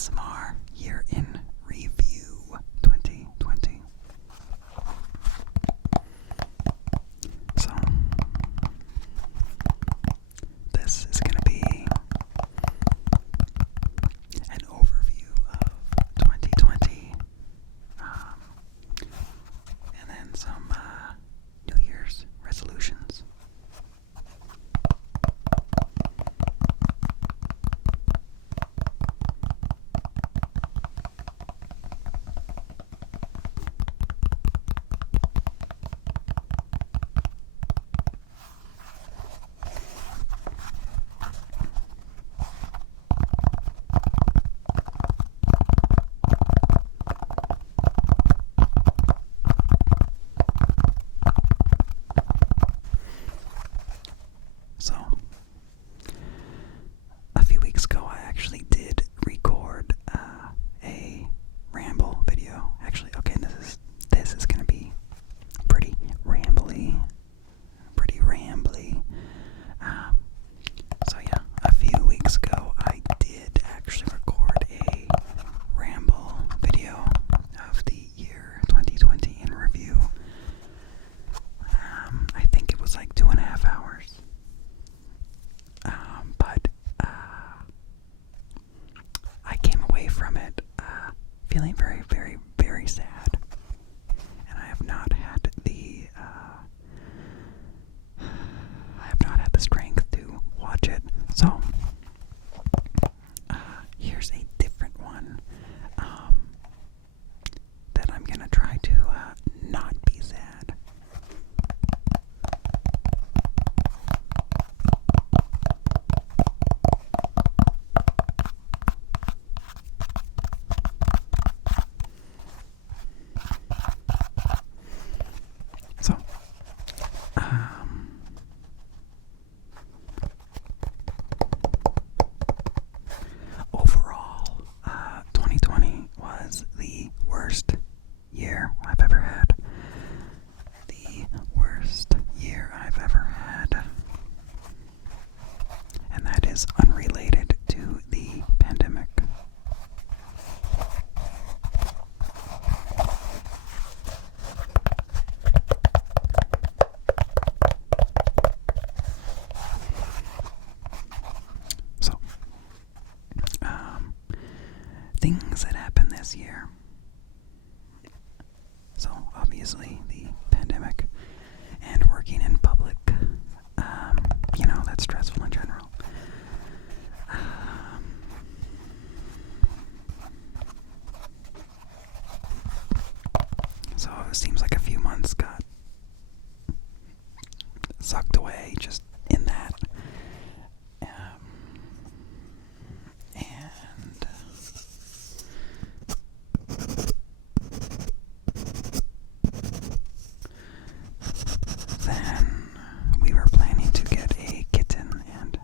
ASMR Year in Review 2020. So, this is going to be an overview of 2020, and then some New Year's resolutions. So, a few weeks ago, I actually did record a Ramble video. Actually, okay, this is gonna be pretty rambly. So yeah, a few weeks ago, I did actually record a Ramble video of the year 2020 in review. I think it was like 2.5 hours. But I came away from it feeling very, very, very sad, and I have not had the strength to watch it. So here's a different one that I'm gonna try to not be sad. So, overall, 2020 was the worst year I've ever had. The worst year I've ever had. And that is unrelated to the pandemic. So, things that happened this year. So, obviously, the pandemic and working in public, that's stressful in general. So, it seems like a few months got sucked away just in that. And then we were planning to get a kitten, and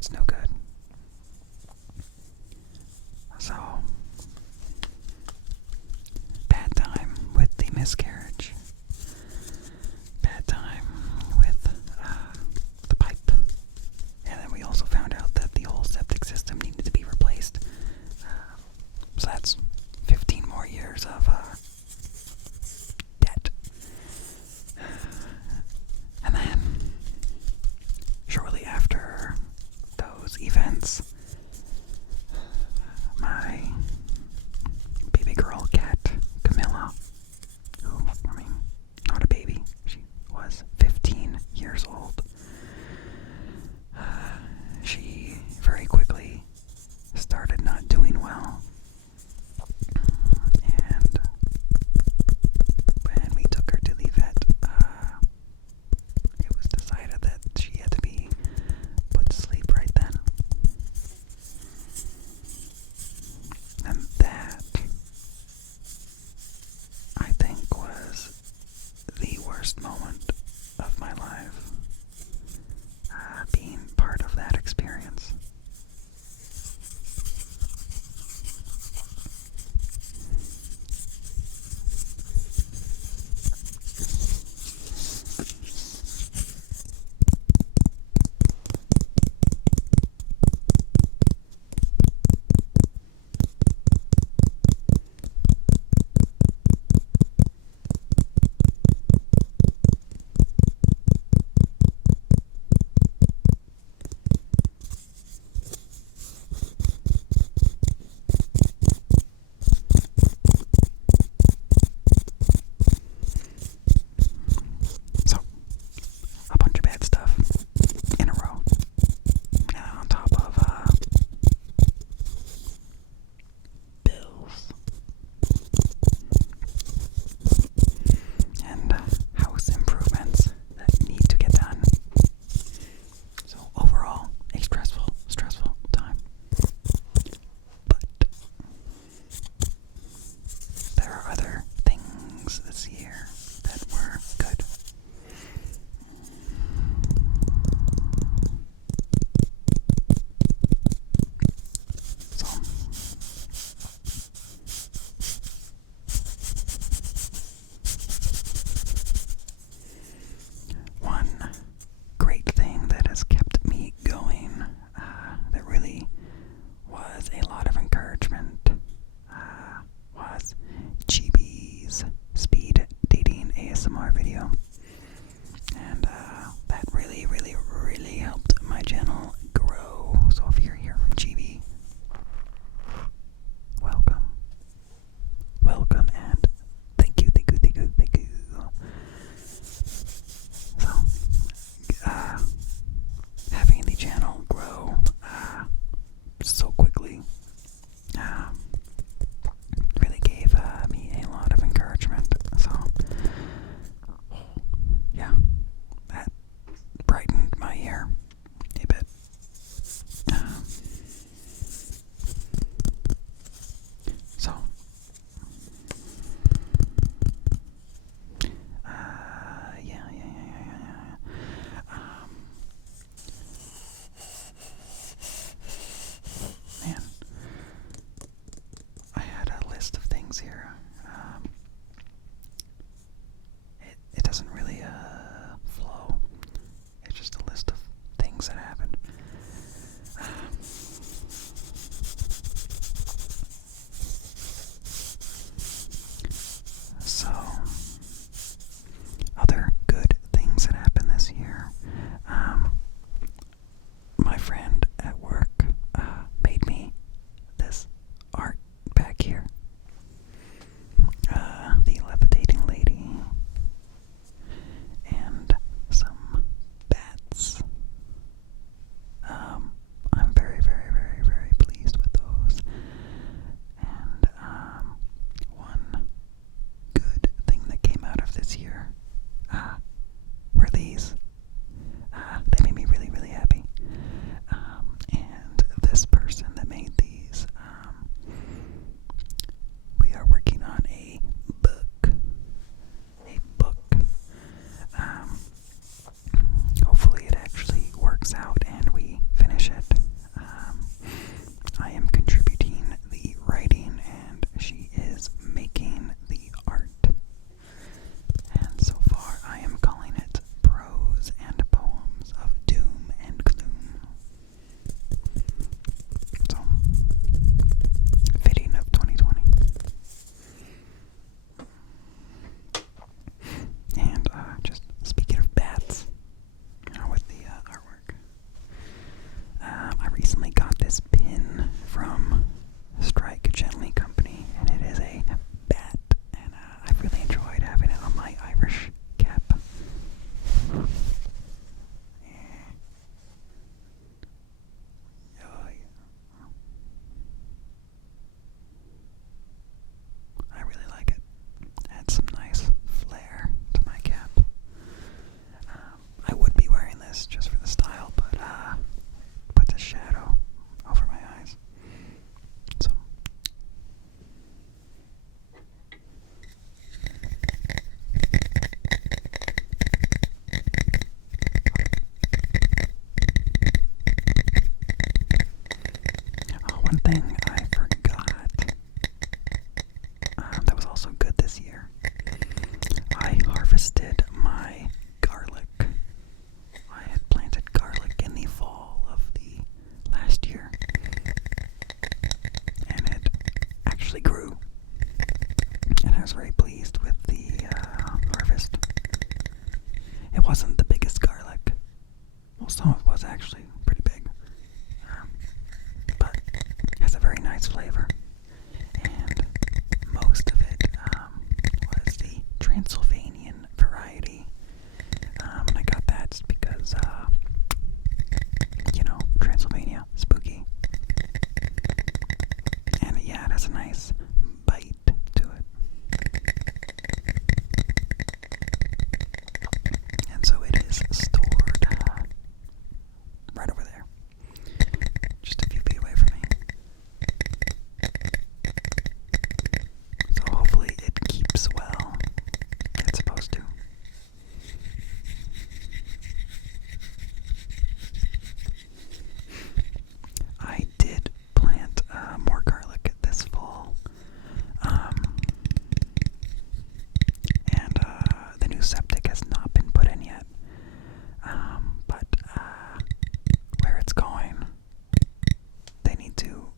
that's no good. So, bad time with the miscarriage. Bad time with the pipe. And then we also found out that the whole septic system needed to be replaced. So that's 15 more years of debt. And then, shortly after those recently got this pin from Strike Gently Company, and it is a bat, and I've really enjoyed having it on my Irish cap. I really like it. Adds some nice flair to my cap. I would be wearing this just for the style, but puts a shadow over my eyes. So one thing I forgot that was also good this year. I harvested my garlic. I had planted garlic in the fall of the last year, and it actually grew, and I was very pleased with the harvest. It wasn't the biggest garlic. Well, some of it was actually pretty big, but has a very nice flavor, and most of it was the Transylvanian variety, and I got that just because, Transylvania, spooky, and yeah, it has a nice bite to it, and so it is stored right over there, just a few feet away from me. So hopefully it keeps well. It's supposed to. I did plant more garlic this fall. And the new septic has not been put in yet. But where it's going, they need to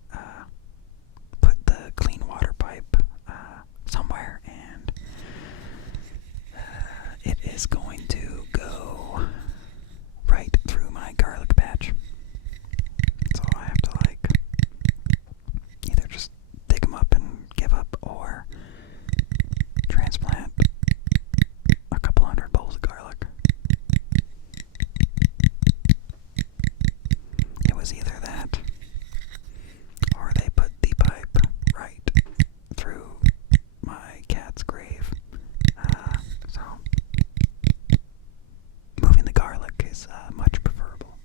put the clean water pipe somewhere, and it is going to go right through my garlic patch. So I have to either just dig them up and give up, or transplant a couple hundred bowls of garlic. It was either that, or they put the pipe right through my cat's grave. So moving the garlic is much preferable.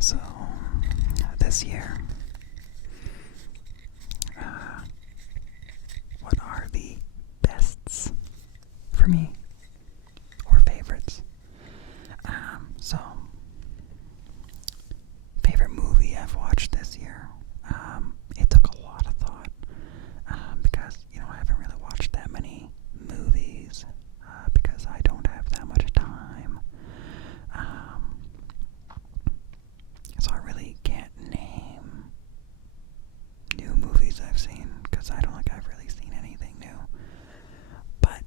So this year, what are the bests for me, or favorites? So favorite movie I've watched this year. It took a lot of thought, because I haven't really watched that many movies, because I don't have that much time. So I really can't name new movies I've seen, because I don't think I've really seen anything new. But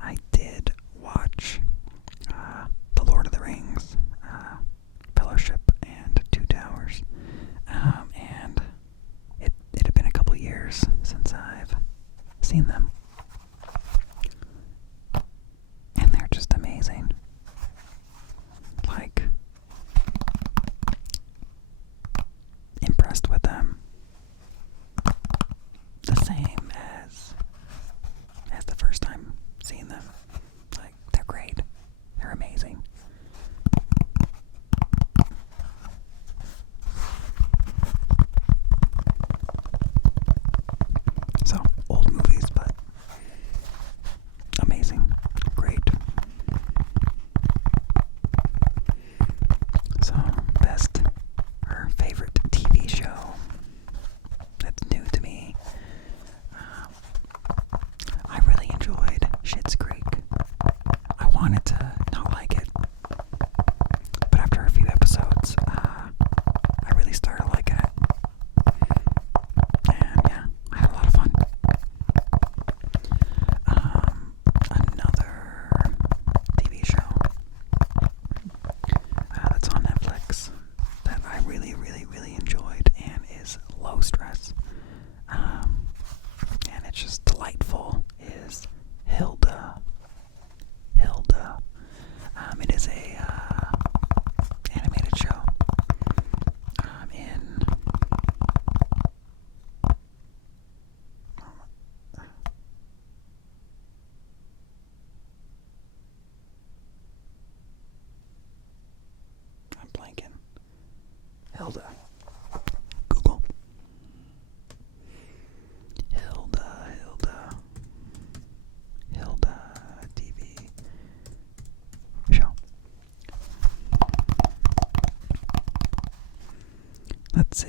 I did watch The Lord of the Rings, Fellowship, and Two Towers. And it had been a couple years since I've seen them. And they're just amazing. Impressed with them the same as the first time seeing them. They're great. They're amazing. So, old movies, but amazing. Great. So, best or favorite TV show that's new to me. dress. And it's just delightful, is Hilda. It is a animated show in I'm blanking. Hilda. Google. Hilda TV show. Let's see.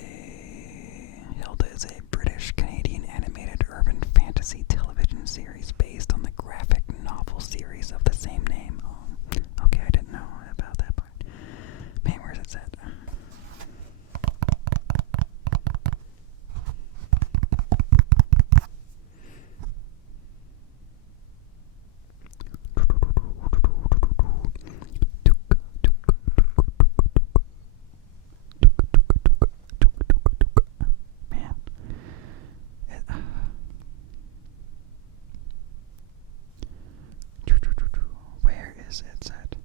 Hilda is a British-Canadian animated urban fantasy television series based on the graphic novel series of the same name. Oh, okay, I didn't know about that part. Man, where's it set? Man, where is it set?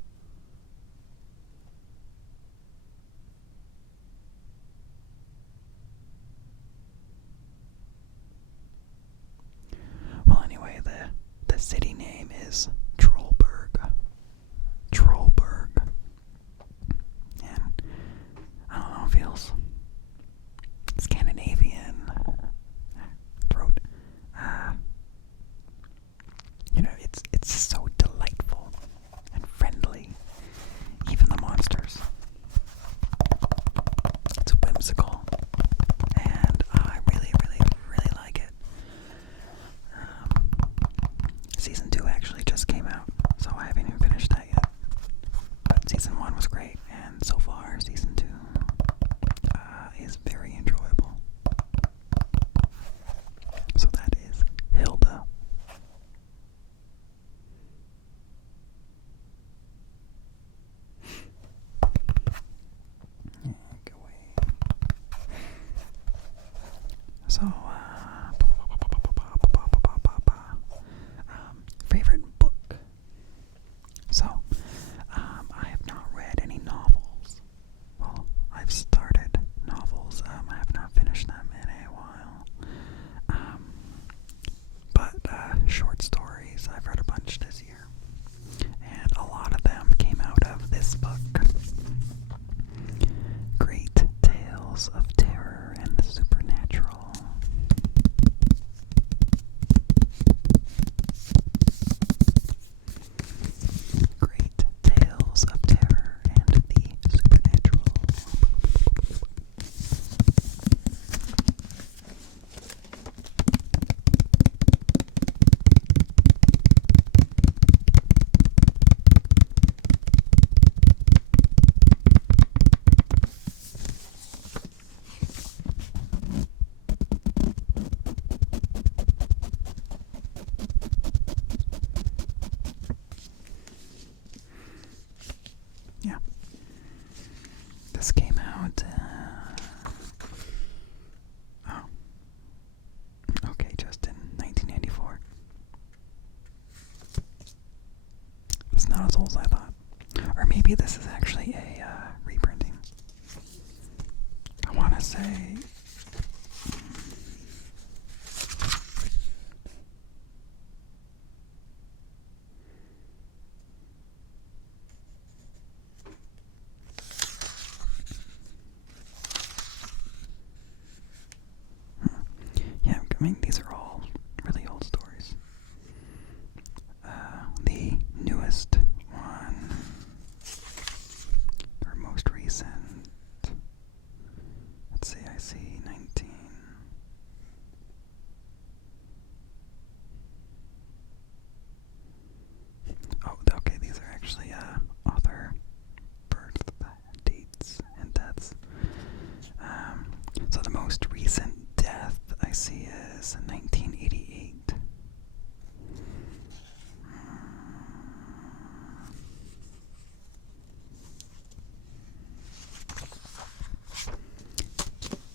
Well, anyway, the city name is Trollberg. And I don't know, feels Scandinavian. Throat. It's so delightful and friendly. Even the monsters. It's whimsical, and I really like it. Season 2 actually just came out, so I haven't even finished that yet. But season 1 was great, and so far season 2 is very enjoyable. So that is Hilda. Go away. So, favorite book. So, I have not read any novels. Well, I've started novels. I have not finished them in a while. But short stories, I've read a bunch this year. And a lot of them came out of this book. Great Tales of Terror and the Supernatural. Great Tales of Terror and the Supernatural. Yeah. This came out, okay, just in 1994. It's not as old as I thought. Or maybe this is actually a reprinting. I want to say... Yeah, I mean, these are all really old stories. The newest one, or most recent, let's see, I see 19. Oh, okay, these are actually author birth dates and deaths. So the most recent death I see is 1988.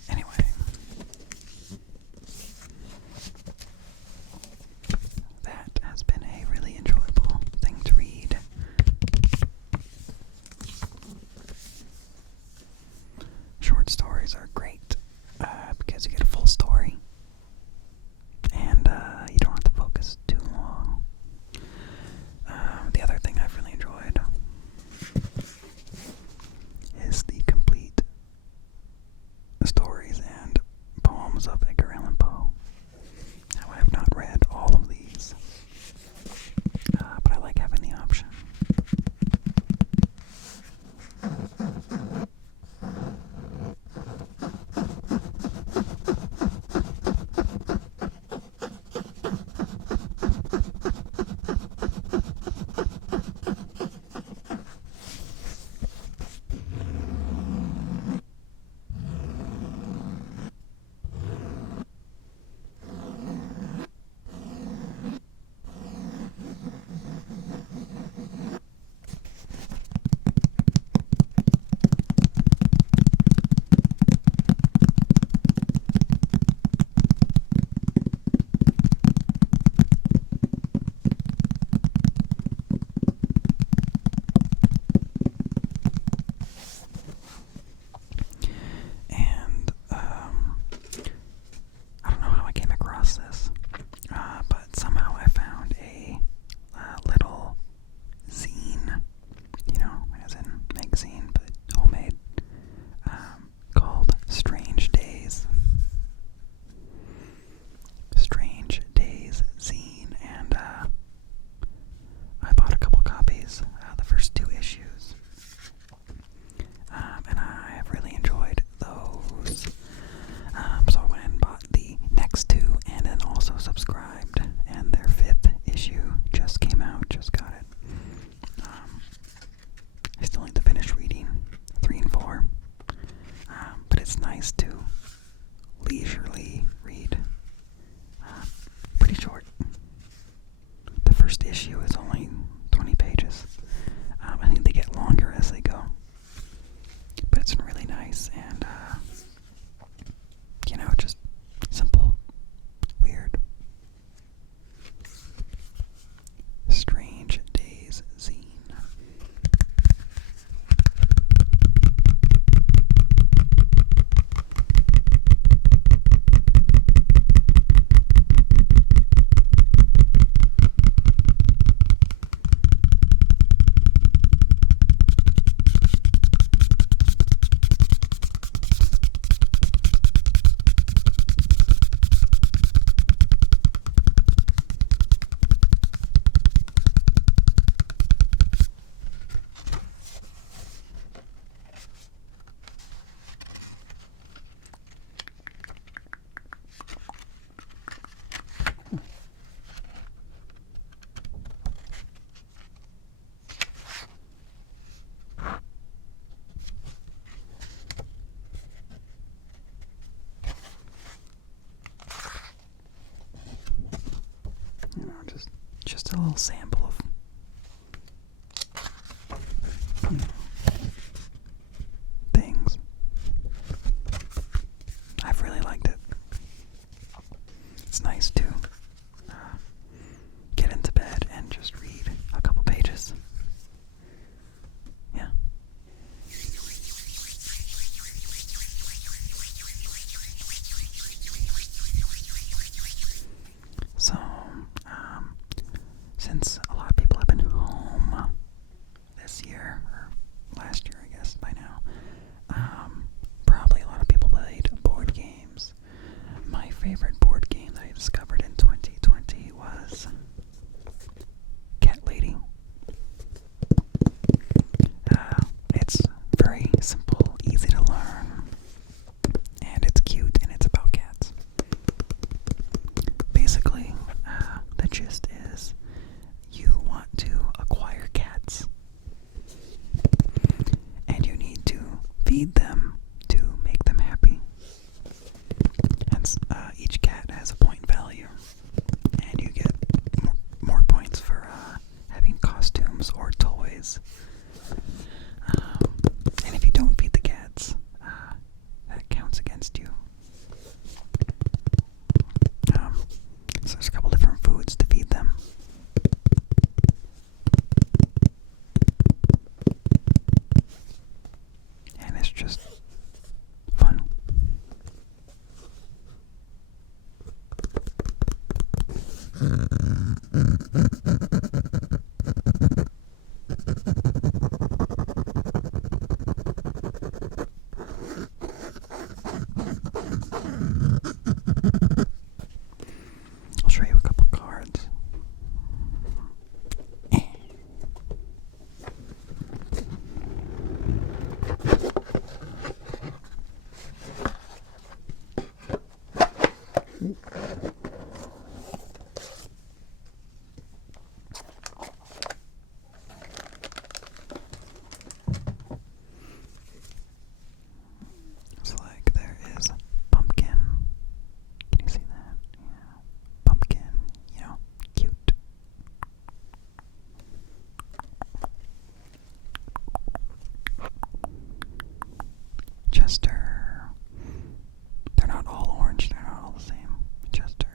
Anyway, a little sample of things. I've really liked it. It's nice to get into bed and just read a couple pages. Yeah. So, since a lot of people have been home this year, or last year, I guess, by now, probably a lot of people played board games. My favorite board game that I discovered in 2020 was Cat Lady. It's very simple, easy to learn, and it's cute, and it's about cats. Basically, the gist is you want to acquire cats, and you need to feed them to make them happy. And each cat has a point value, and you get more points for having costumes or toys. And if you don't feed the cats, that counts against you. So there's a couple different foods to feed them. And it's just fun. I'll show you a couple cards. It's like there is pumpkin. Can you see that? Yeah. Pumpkin, cute. Chester. They're not all orange, they're not all the same. Chester.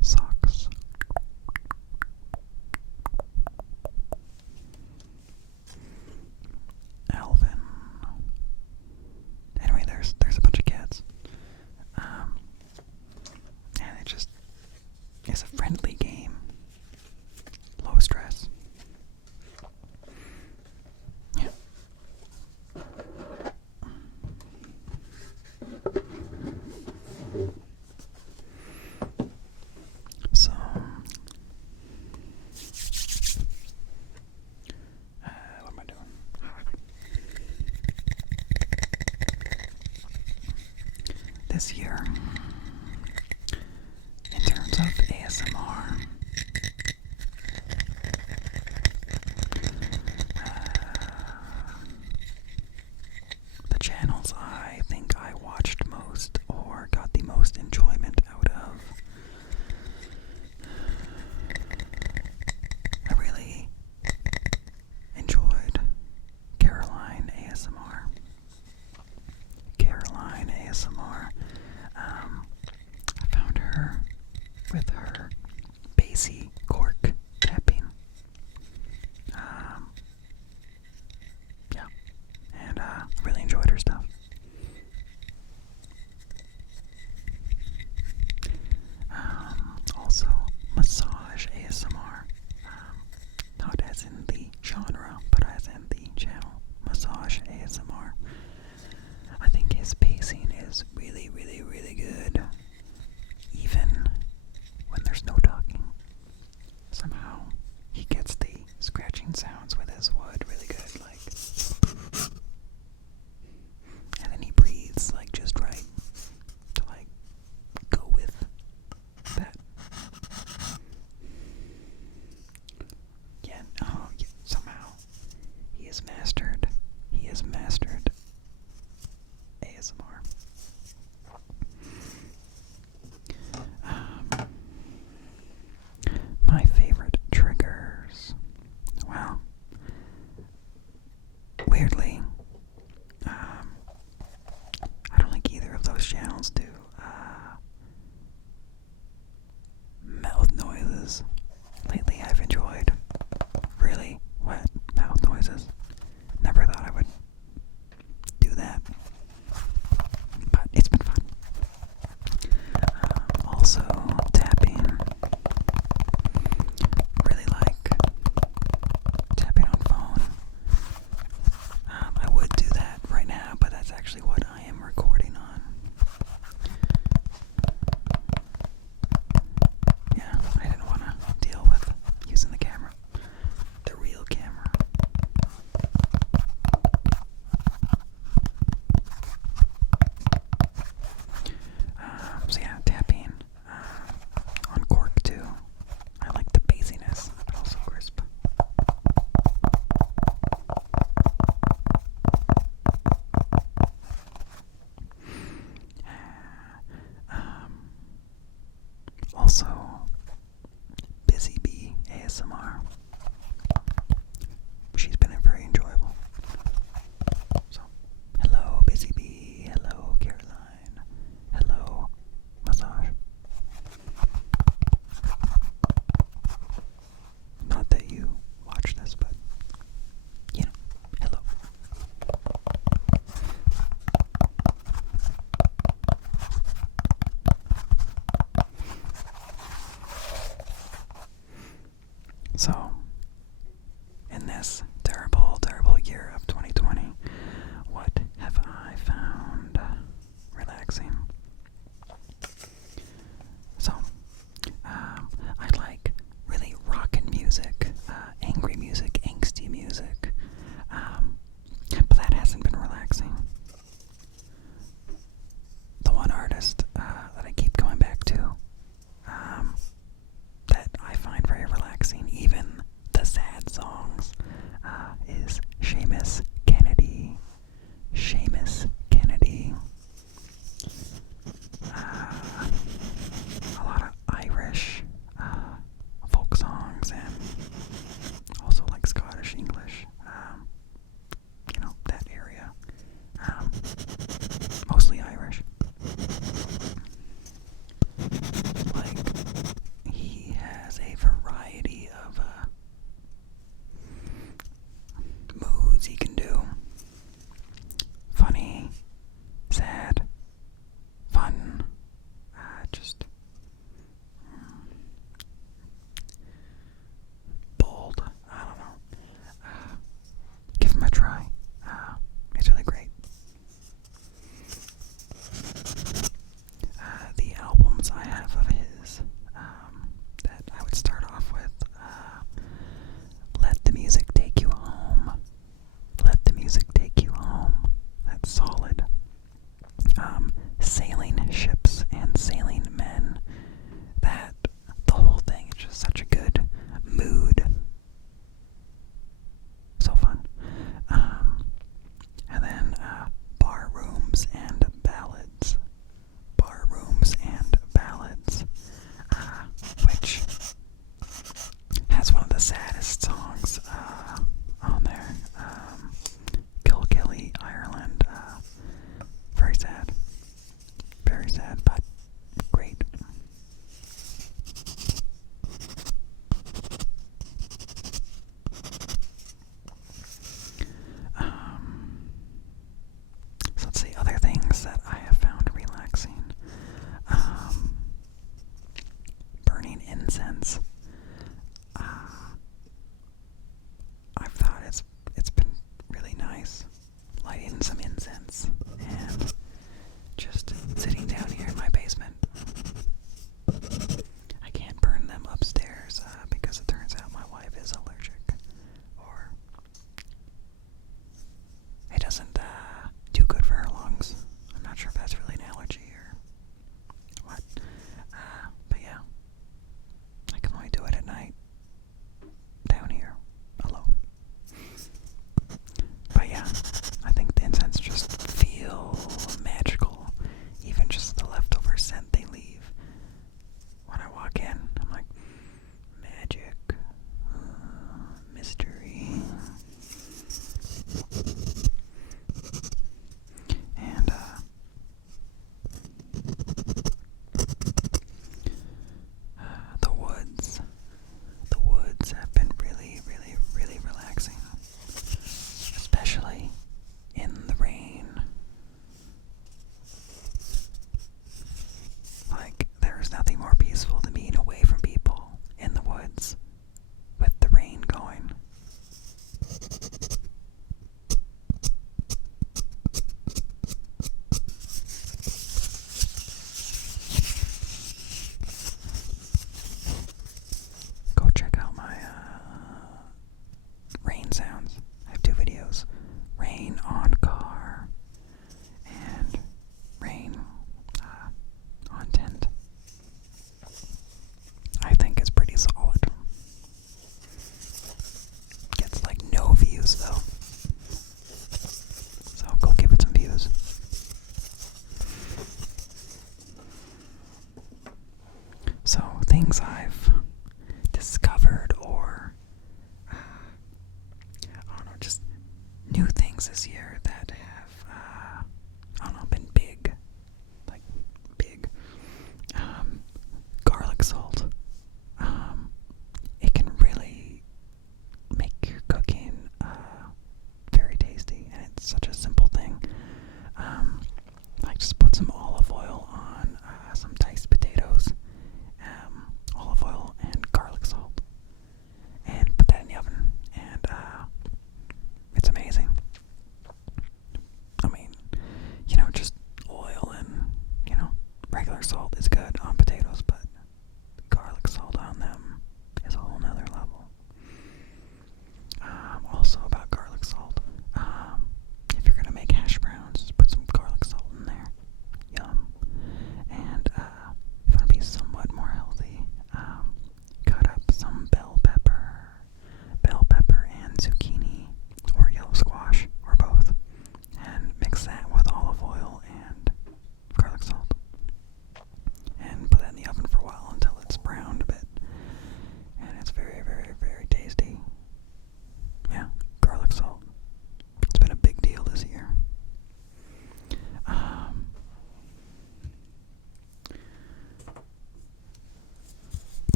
Socks. Alvin. Anyway, there's a bunch of cats. And it just is a friendly game. Low stress. Yeah. So, what am I doing? This year, in terms of ASMR, the channels I think I watched most or got the most enjoyment out of, I really enjoyed Caroline ASMR.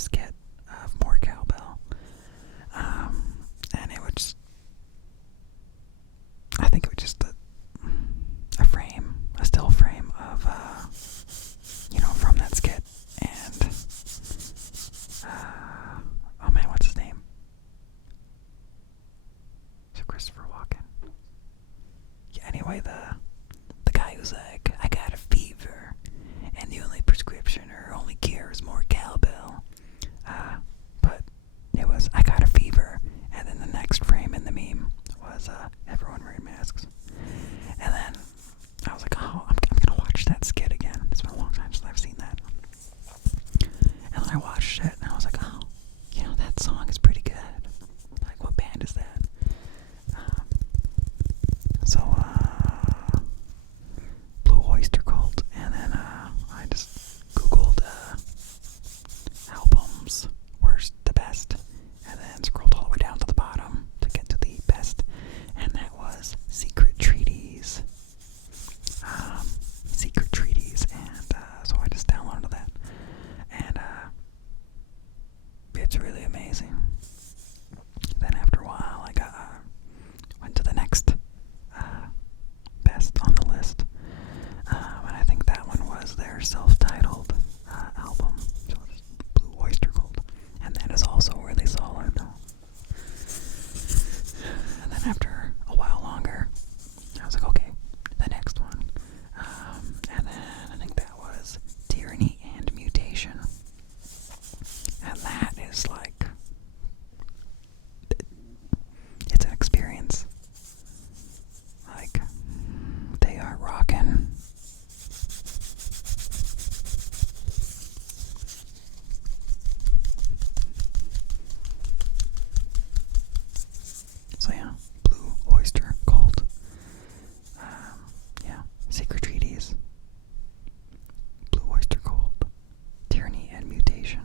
skit of more cowbell. And it was, I think it was just a still frame of, from that skit. And, oh man, what's his name? Is it Christopher Walken? Yeah, anyway, the guy who's like, I got a fever, and the only prescription or only cure is more cowbell. But it was, I got a fever, and then the next frame in the meme was everyone wearing masks. And then I was like, oh, I'm gonna watch that skit again. It's been a long time since I've seen that. And then I watched it, and I was like, oh, that song is pretty good. Like, what band is that? So, Blue Oyster Cult, and then I just Googled albums, worst to best, and then scrolled all the way down to the bottom to get to the best, and that was Secret Treaties. Secret Treaties, and so I just downloaded that, and it's really amazing. Then after a while, I went to the next best on the list, and I think that one was their self-titled album, so it's Blue Oyster Cult, and that is also really solid. And then after a while longer, I was like, okay, the next one, and then I think that was Tyranny and Mutation, and that is like, it's an experience. Like, they are rockin'. So yeah, Blue Oyster Cult. Yeah, Secret Treaties, Blue Oyster Cult, Tyranny and Mutation.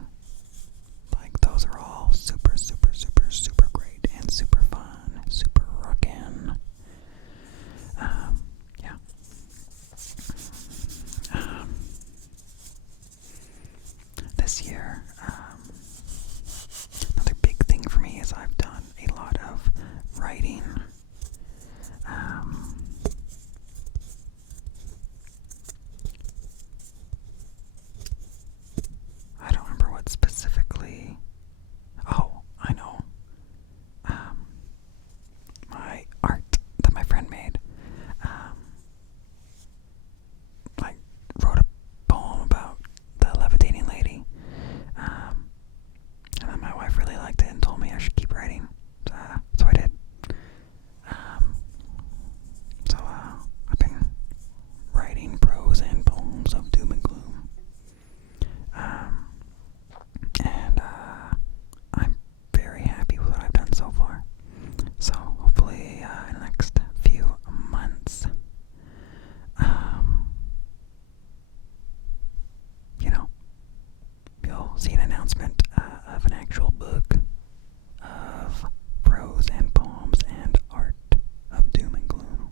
Like, those are all super, super, super, super great and super fun, super rockin'. Yeah. This year, another big thing for me is I've done a lot of writing. I don't remember what specifically. Oh, I know. My art that my friend made. Like, wrote a poem about the levitating lady. And then my wife really liked it and told me I should keep writing. So I did. So I've been writing prose and poems of doom and gloom. And I'm very happy with what I've done so far. So hopefully in the next few months, you'll see an announcement of an actual book of prose and poems and art of doom and gloom.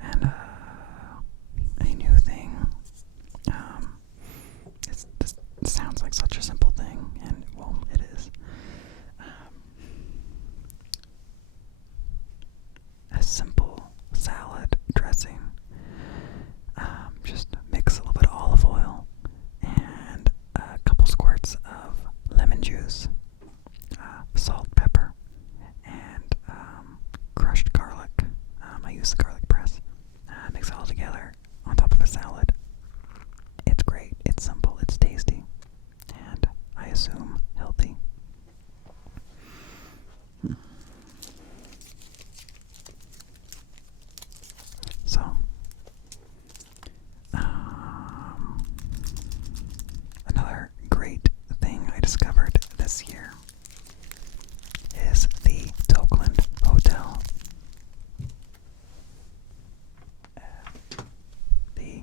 And a new thing. This sounds like such a simple thing, and well, it is. A simple salad dressing. Just mix a little bit of olive oil and a couple squirts of lemon juice, salt, pepper, and crushed garlic. I use the garlic press. Mix it all together on top of a salad. It's great, it's simple, it's tasty, and I assume healthy. So, another great thing I discovered this year is the Oakland Hotel. The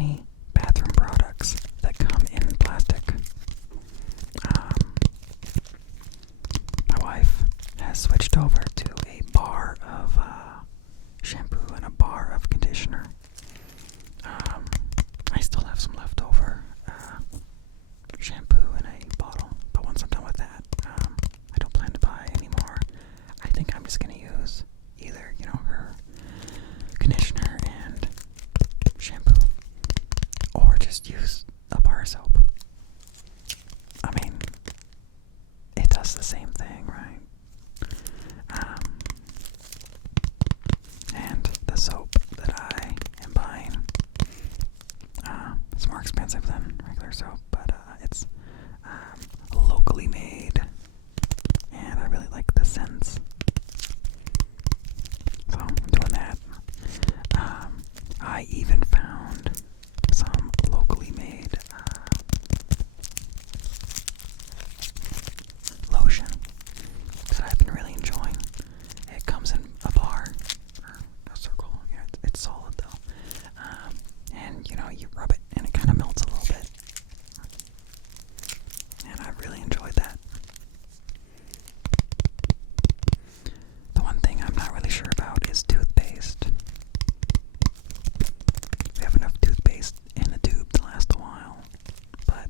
any bathroom products that come in plastic. My wife has switched over to a bar of shampoo and a bar of conditioner. I still have some leftover shampoo in a bottle, but once I'm done with that, I don't plan to buy any more. I think I'm just gonna use either, her conditioner and shampoo, or just use a bar soap. I mean, it does the same thing, right? And the soap that I am buying, it's more expensive than regular soap, but it's locally made, and I really like the scents. So I'm doing that. I even found some locally made lotion that I've been really enjoying. It comes in a bar, or a circle. Yeah, it's solid though. And you rub it and it kind of melts a little bit. And I really enjoyed that. The one thing I'm not really sure about is toothpaste. We have enough toothpaste in the tube to last a while, but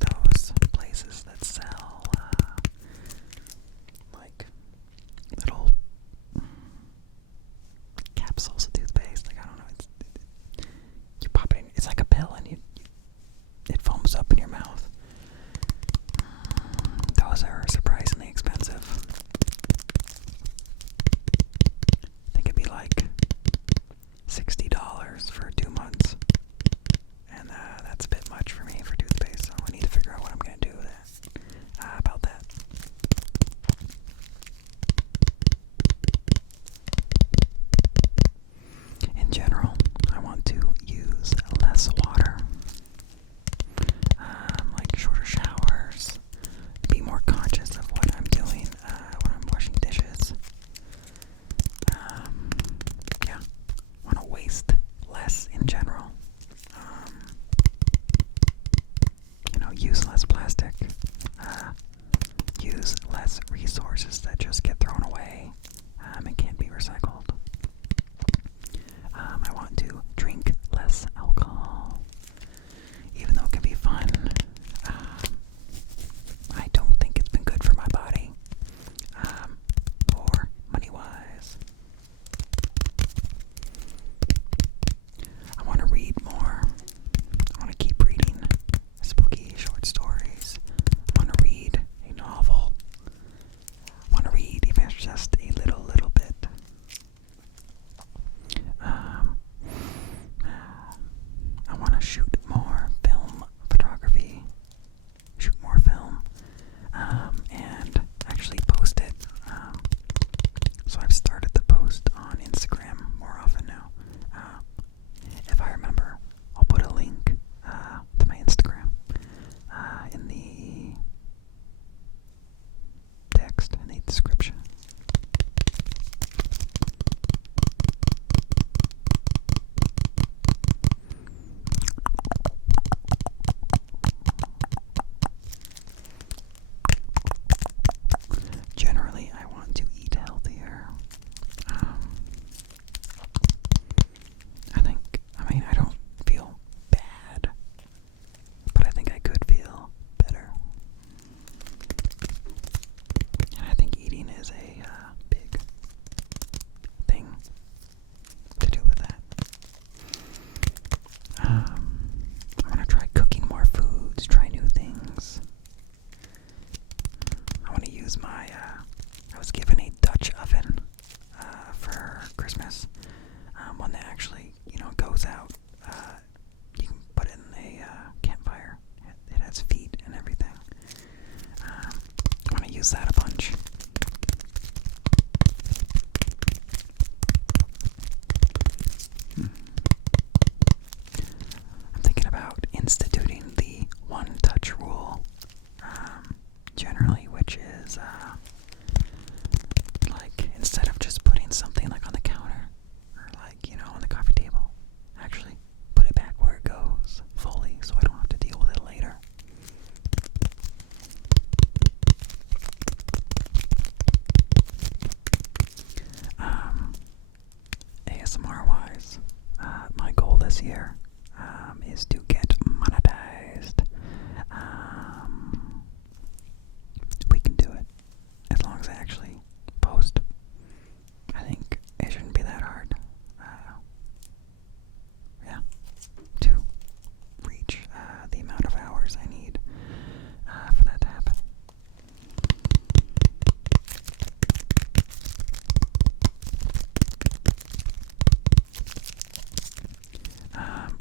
those places that sell like little capsules of toothpaste, like I don't know, you pop it in, it's like a pill, and it foams up in your mouth. Those are surprisingly expensive. I think it'd be like $60 for 2 months, and that's a bit much for me for toothpaste, so I need to figure out what I'm going to do with that, about that. ASMR wise, my goal this year is to get monetized. We can do it as long as I actually post. I think it shouldn't be that hard. To reach the amount of hours I need for that to happen.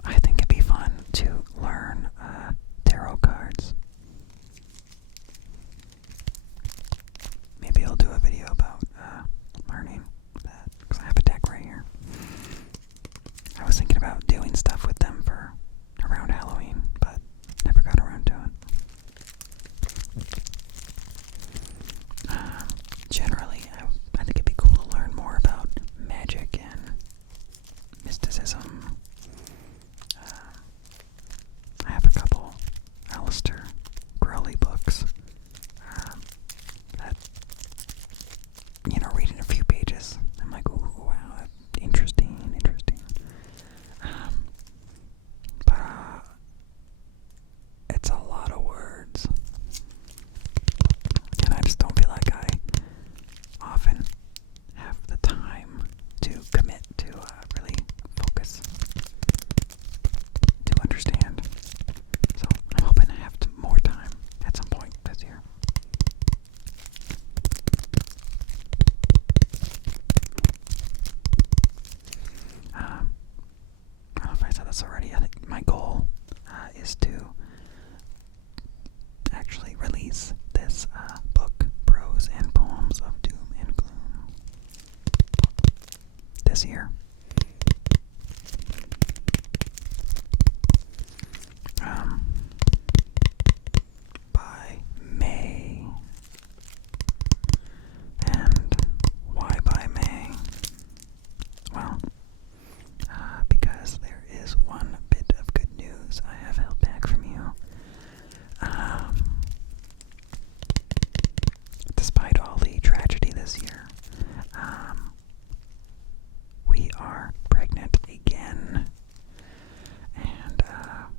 I think it'd be fun to learn tarot cards. Maybe I'll do a video about learning that, because I have a deck right here. I was thinking about doing stuff with them for around Halloween, but never got around to it. Generally, I think it'd be cool to learn more about magic and mysticism. I have a couple Alistair Crowley books that, reading a few pages, I'm like, ooh, wow, that's interesting. But it's a lot of words, and I just don't feel like I often have the time to commit to really focus to understand. So I'm hoping to have more time at some point this year. I don't know if I said this already. I think my goal is to actually release this book, Prose and Poems of Doom and Gloom, this year. By May. And why by May? Well, because there is one bit of good news I have held back from you. Despite all the tragedy this year, we are pregnant again. And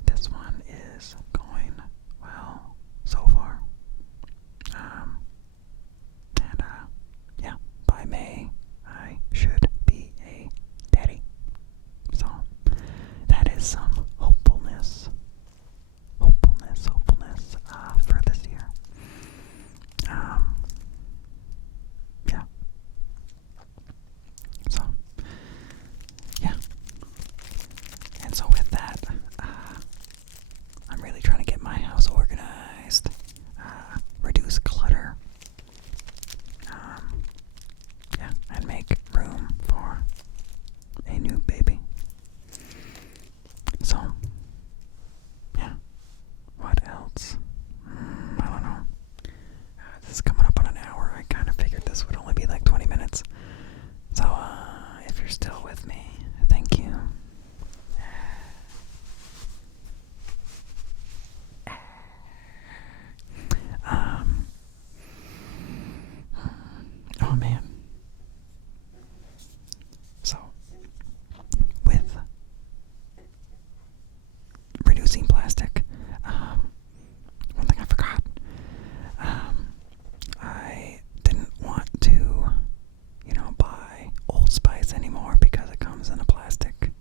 this one is going well so far. Yeah, by May, I should be a daddy. So, that is some hopefulness for this year. Yeah. So, yeah. And so with that, I'm really trying to get my house organized, reduce clutter, and make room for a new baby. So, yeah. What else? I don't know. This is coming up on an hour. I kind of figured this would only be like 20 minutes. So, if you're still with me, thank you. Oh man. So, with reducing plastic, one thing I forgot, I didn't want to, buy Old Spice anymore because it comes in a plastic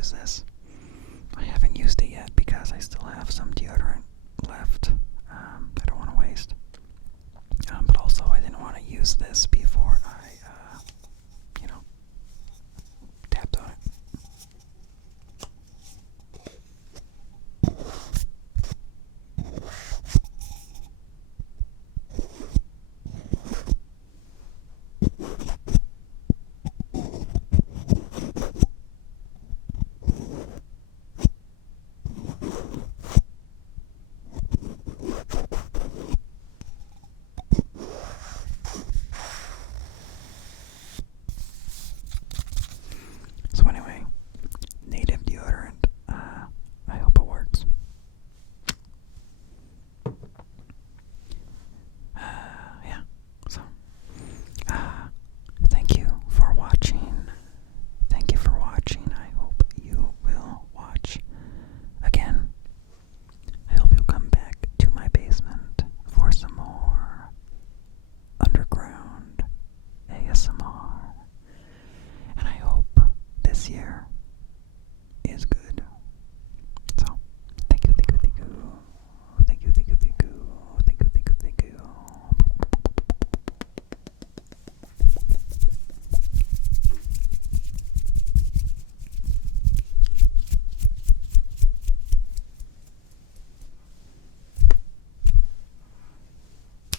use this. I haven't used it yet because I still have some deodorant left. I don't want to waste. But also, I didn't want to use this before I